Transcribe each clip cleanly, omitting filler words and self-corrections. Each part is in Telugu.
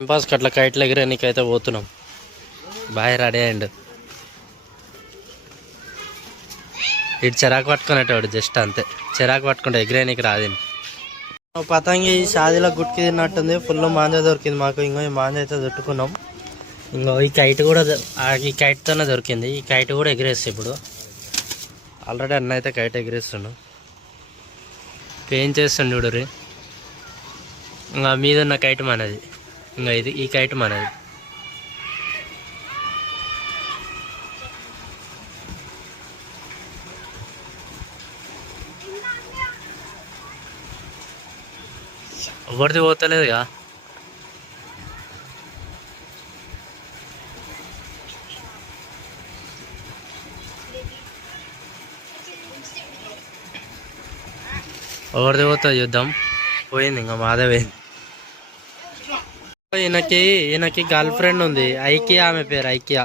టైంపాస్కి అట్లా కైట్లు ఎగిరేనికైతే పోతున్నాం. బాయ్ రెడీ అయ్యండు. ఇటు చెరాకు పట్టుకునేటోడు జస్ట్ అంతే. చెరాకు పట్టుకుంటే ఎగిరేనికి రాదండి. పతంగి షాదీలో గుట్కి తిన్నట్టుంది. ఫుల్ మాంజా దొరికింది మాకు. ఇంకో ఈ మాంజా అయితే చుట్టుకున్నాం. ఇంకో ఈ కైట్ కూడా ఈ కైట్తోనే దొరికింది. ఈ కైట్ కూడా ఎగిరేస్తాయి ఇప్పుడు. ఆల్రెడీ అన్న అయితే కైట్ ఎగిరేస్తుండు. పెయిన్ చేస్తుండు చూడరి. ఇంకా మీద ఉన్న కైట్ మనది. ఇంకా ఇది ఈ కైట్ మనది. ఎవరిది పోతలేదుగా. ఎవరిది పోతుంది చూద్దాం. పోయింది ఇంకా మాదే పోయింది. ఈయనకి గర్ల్ ఫ్రెండ్ ఉంది ఐకియా. ఆమె పేరు ఐకియా.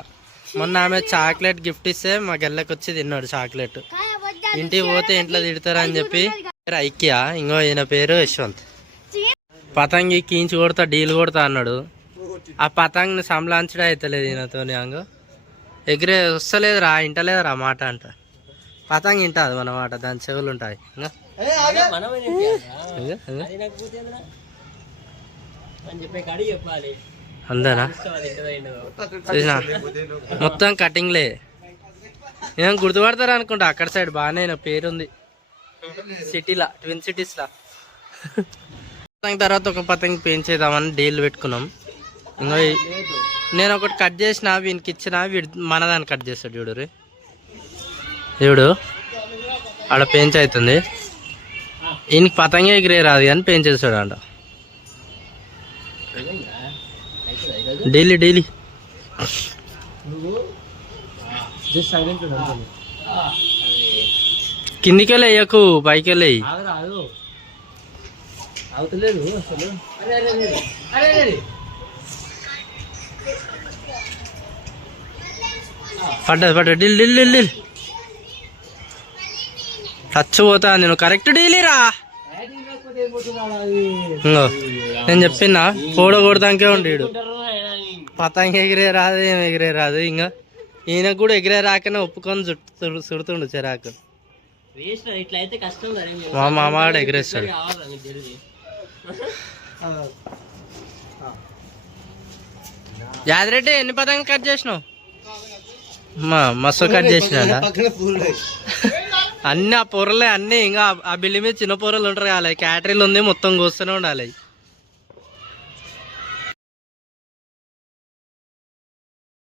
మొన్న ఆమె చాక్లెట్ గిఫ్ట్ ఇస్తే మా గెల్లకి వచ్చి తిన్నాడు చాక్లెట్. ఇంటికి పోతే ఇంట్లో తిడతారని చెప్పి పేరు ఐకియా. ఇంకో ఈయన పేరు యశ్వంత్. పతంగి కీంచి కొడతా డీల్ కొడతా అన్నాడు. ఆ పతంగిని సంలాంచడం అవుతలేదు ఈయనతో. అంగ ఎగిరే వస్తలేదురా, ఇంటలేదురా మాట అంట. పతంగి ఇంటది మన మాట, దాని చెవులు ఉంటాయి. అంతేనా? మొత్తం కటింగ్లే. ఏం గుర్తుపడతారు అనుకుంటా. అక్కడ సైడ్ బాగానే పేరుంది సిటీలా, ట్విన్ సిటీస్లా. తర్వాత ఒక పతంగి పెంచేద్దామని డీల్ పెట్టుకున్నాం. ఇంకా నేను ఒకటి కట్ చేసిన, వీనికి ఇచ్చిన, వీడు మనదాన్ని కట్ చేస్తాడు. చూడు చూడు ఆడ పెంచ్ అవుతుంది. ఈయనకి పతంగి ఎగిరే రాదు కానీ పెంచేస్తాడు అంట. డైలీ కిందికెళ్ళి వేయకు, పైకి వెళ్ళి. పడ్డది డిల్ టచ్ పోతా. నేను కరెక్ట్ డీలీరా. నేను చెప్పినా పోడ కొడతానికే ఉండేడు. పతంగి ఎగిరే రాదు, ఏం ఎగిరే రాదు. ఇంకా ఈయనకు కూడా ఎగిరే రాకనే ఒప్పుకొని చుడుతుండు చెరాకు. మా మామాడు ఎగిరేస్తాడు. యాదిరెడ్డి ఎన్ని పతంగి కట్ చేసినావు? మస్తు కట్ చేసిన అన్ని ఆ పొరలే అన్ని. ఇంకా ఆ బిల్లి మీద చిన్న పొరలు ఉంటారు కదా, క్యాటరీలు ఉంది మొత్తం కోస్తూనే ఉండాలి.